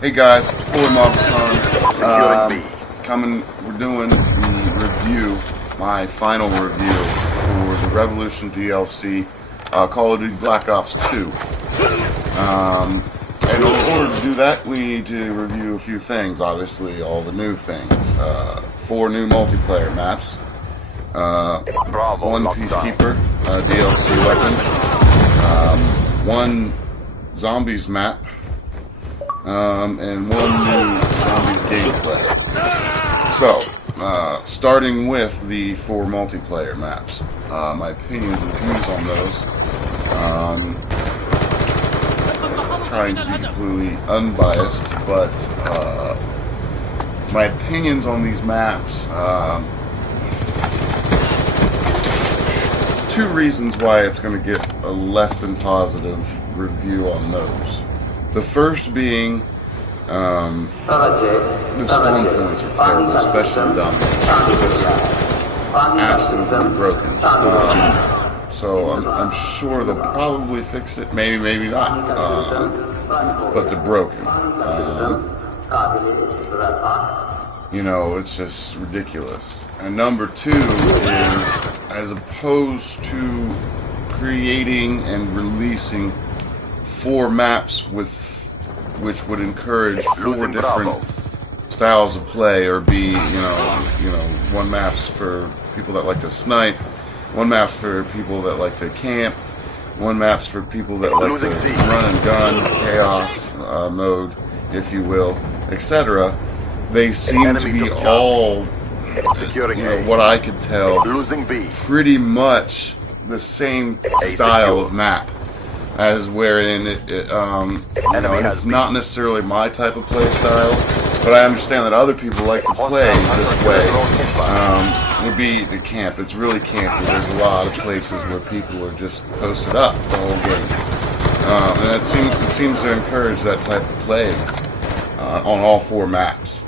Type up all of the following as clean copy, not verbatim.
Hey guys, Fully Mobson. We're doing the review, my final review for the Revolution DLC, Call of Duty Black Ops 2. And in order to do that, we need to review a few things, obviously all the new things. 4 new multiplayer maps, 1 Peacekeeper DLC weapon, 1 Zombies map, and 1 new Zombies gameplay. So, starting with the 4 multiplayer maps, my opinions and views on those. Trying to be completely unbiased, but my opinions on these maps, 2 reasons why it's going to get a less than positive review on those. The first being, the spawn points are terrible, especially Domination. It's absolutely broken. So I'm sure they'll probably fix it, maybe not, but they're broken. It's just ridiculous. And number 2 is, as opposed to creating and releasing 4 maps which would encourage 4 different styles of play, or be, 1 map's for people that like to snipe, 1 map's for people that like to camp, 1 map's for people that like to run and gun, chaos mode, if you will, etc. They seem to be all, what I could tell, pretty much the same style of map, as wherein it's not necessarily my type of play style, but I understand that other people like to play this way. Would be the camp. It's really campy. There's a lot of places where people are just posted up the whole game, and it seems to encourage that type of play on all 4 maps.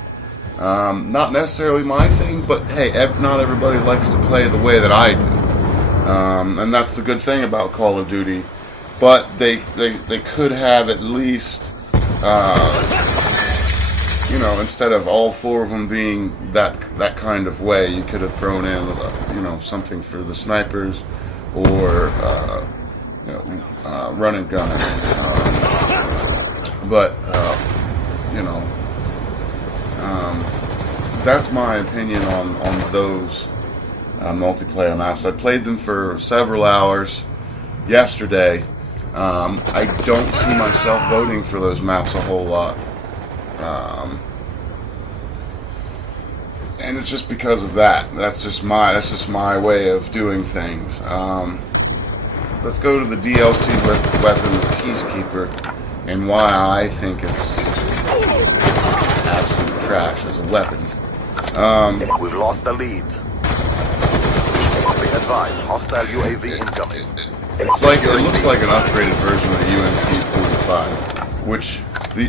Not necessarily my thing, but hey, not everybody likes to play the way that I do, and that's the good thing about Call of Duty. But they could have at least, instead of all 4 of them being that kind of way, you could have thrown in, something for the snipers, or run and gun. That's my opinion on those multiplayer maps. I played them for several hours yesterday. I don't see myself voting for those maps a whole lot. And it's just because of that. That's just my way of doing things. Let's go to the DLC weapon, the Peacekeeper, and why I think it's absolute trash as a weapon. We've lost the lead. Be advised, hostile UAV incoming. It looks like an upgraded version of the UMP-45, which,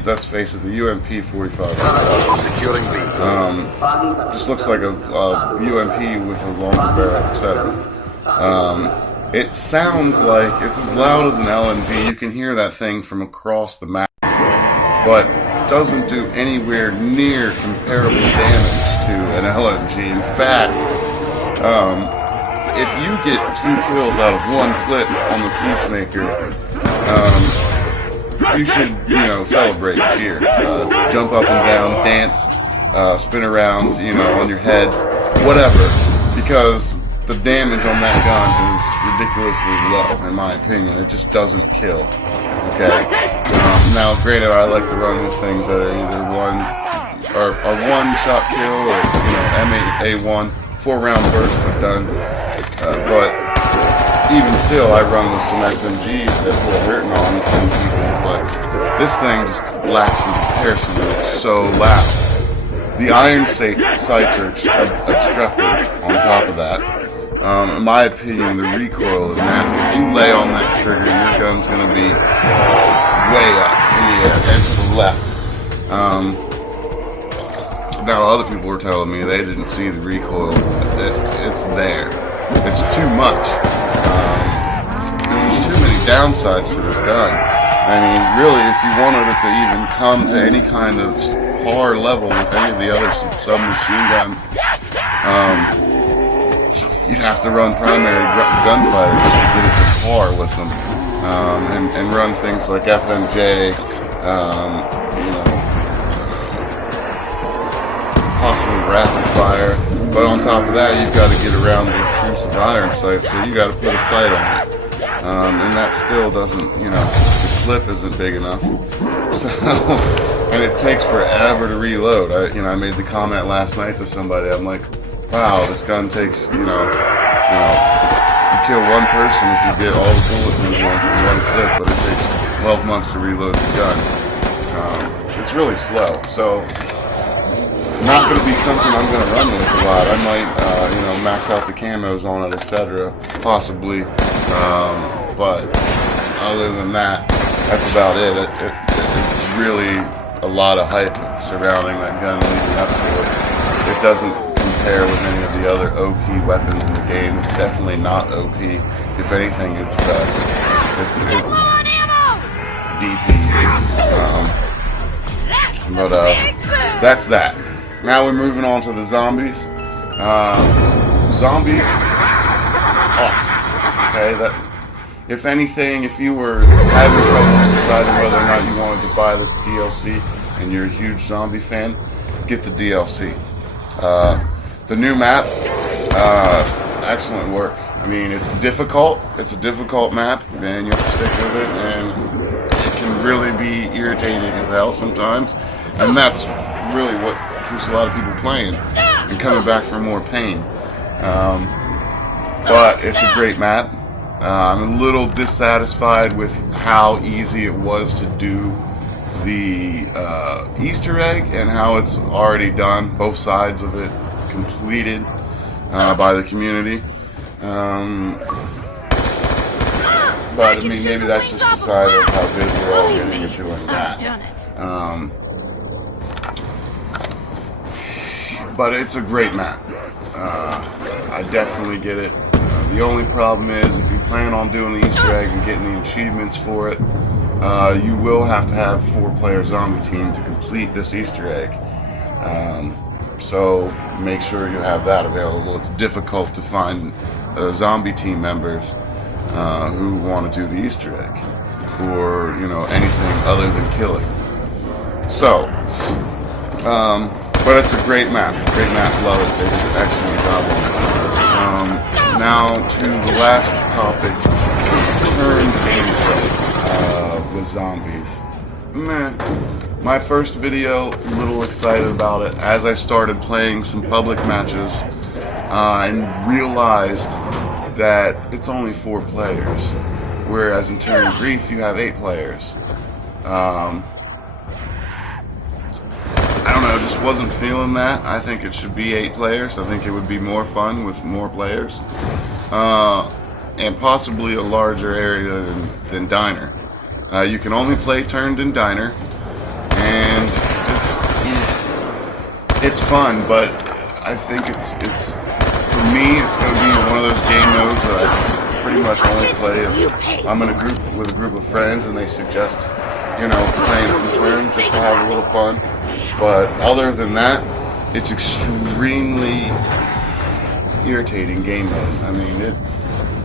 let's face it, the UMP-45 just looks like a UMP with a longer barrel, etc. It sounds like it's as loud as an LMG. You can hear that thing from across the map, but doesn't do anywhere near comparable damage to an LMG. In fact, if you get 2 kills out of 1 clip on the Peacemaker, you should, celebrate, cheer, jump up and down, dance, spin around, on your head, whatever, because the damage on that gun is ridiculously low, in my opinion. It just doesn't kill. Okay. Now, granted, I like to run with things that are either one-shot kill, or M8A1, 4-round burst of done. But even still, I run with some SMGs that put hurting on people. But this thing just lacks in comparison. It's so loud. The iron sights are obstructed on top of that. In my opinion, the recoil is nasty. If you lay on that trigger, your gun's going to be way up in the air and to the left. Now, other people were telling me they didn't see the recoil. It's there. It's too much. There's too many downsides to this gun. I mean, really, if you wanted it to even come to any kind of par level with any of the other submachine guns, you'd have to run primary gunfighter just to get it to par with them, and run things like FMJ, you know, possibly rapid fire. But on top of that, you've got to get around the intrusive iron sight, so you got to put a sight on it. And that still doesn't, you know, the clip isn't big enough. So, and it takes forever to reload. I made the comment last night to somebody. I'm like, wow, this gun takes, you you kill one person if you get all the bullets in one from one clip, but it takes 12 months to reload the gun. It's really slow. So, not going to be something I'm going to run with a lot. I might, max out the camos on it, etc. Possibly. But other than that, that's about it. It's really a lot of hype surrounding that gun leading up to it. It doesn't compare with any of the other OP weapons in the game. It's definitely not OP. If anything, it's DP. That's that. Now we're moving on to the zombies. Zombies, awesome. Okay, if anything, if you were having trouble deciding whether or not you wanted to buy this DLC and you're a huge zombie fan, get the DLC. The new map, excellent work. I mean, it's difficult. It's a difficult map, and you have to stick with it, and it can really be irritating as hell sometimes, and that's really what keeps a lot of people playing and coming back for more pain. But it's a great map. I'm a little dissatisfied with how easy it was to do the Easter egg and how it's already done, both sides of it completed by the community. But I mean, maybe that's just a sign of how good we're all getting at doing that. But it's a great map. I definitely get it. The only problem is if you plan on doing the Easter egg and getting the achievements for it, you will have to have a 4-player zombie team to complete this Easter egg. So make sure you have that available. It's difficult to find zombie team members who want to do the Easter egg or anything other than killing. So, but it's a great map. Great map. Love it. They did an excellent job on it. Now to the last topic, turn gameplay with zombies. My first video, a little excited about it as I started playing some public matches and realized that it's only 4 players, whereas in Turn Grief you have 8 players. I don't know, just wasn't feeling that. I think it should be 8 players. I think it would be more fun with more players. And possibly a larger area than Diner. You can only play Turned in Diner. And it's fun, but I think it's for me, it's going to be one of those game modes that I pretty much only play if I'm in a group with a group of friends and they suggest, playing some Turn just to have a little fun. But other than that, it's extremely irritating game mode. I mean,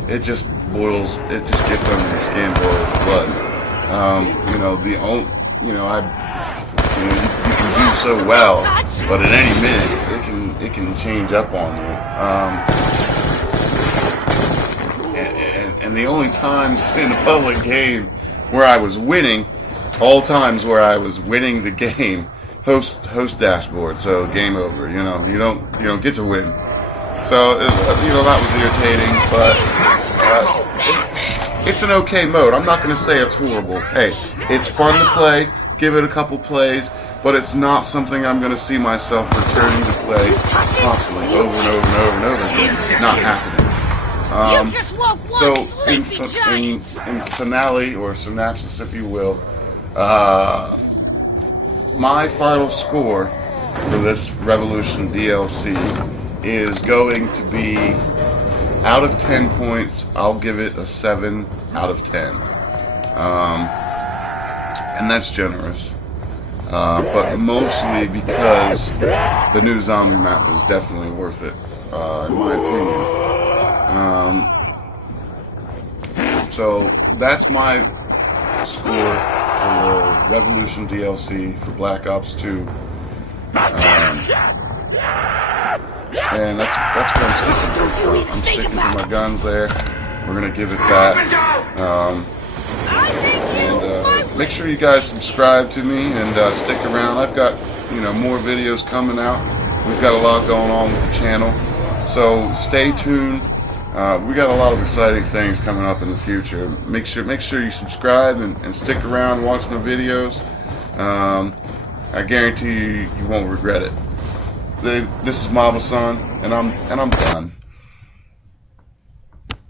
it just gets under your skin, boils blood. You can do so well, but at any minute it can change up on you. And the only times in a public game where I was winning, all times where I was winning the game, host dashboard, so game over. You don't get to win. So that was irritating, but it's an okay mode. I'm not going to say it's horrible. Hey, it's fun to play. Give it a couple plays, but it's not something I'm going to see myself returning to play constantly, over and over and over and over again. Not happening. So in finale or synopsis, if you will, my final score for this Revolution DLC is going to be, out of 10 points, I'll give it a 7 out of 10. and that's generous. But mostly because the new zombie map is definitely worth it, in my opinion. So that's my score for Revolution DLC for Black Ops 2. And that's what I'm sticking to. I'm sticking to my guns there. We're gonna give it that. And make sure you guys subscribe to me and stick around. I've got more videos coming out. We've got a lot going on with the channel, so stay tuned. We got a lot of exciting things coming up in the future. Make sure you subscribe and stick around and watch my videos. I guarantee you won't regret it. This is Maba-san, and I'm done.